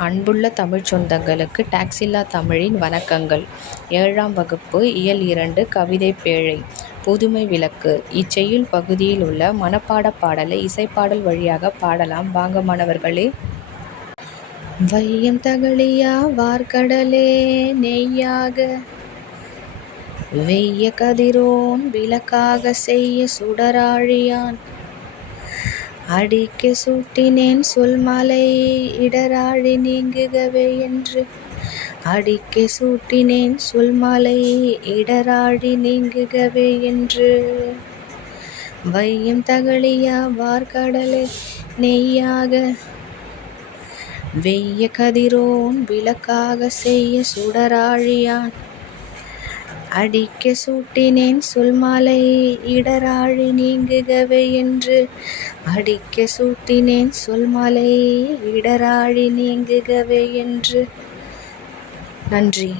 அன்புள்ள தமிழ்ச் சொந்தங்களுக்கு டாக்ஸில்லா தமிழின் வணக்கங்கள். 7ஆம் வகுப்பு இயல் 2 கவிதைப் பேழை. புதுமை விளக்கு. இச்செய்யுள் பகுதியில் உள்ள மனப்பாடப் பாடலை இசைப்பாடல் வழியாக பாடலாம் வாங்க மாணவர்களே. வையம் தகழியா வார்கடலே நெய்யாக வெய்ய கதிரோன் விளக்காக செய்ய சுடராழியான் அடிக்க சூட்டினேன் சொல்மலை இடராழி நீங்குகவே என்று அடிக்க சூட்டினேன் சொல்மலை இடராழி நீங்குகவே என்று வையம் தகழியா வார்கடலே நெய்யாக வெய்ய கதிரோன் விளக்காக செய்ய சுடராழியான் அடிக்க சூட்டினேன் சொல்மலை இடராழி நீங்குகவே என்று அடிக்க சூட்டினேன் சொல்மலை இடராழி நீங்குகவே என்று. நன்றி.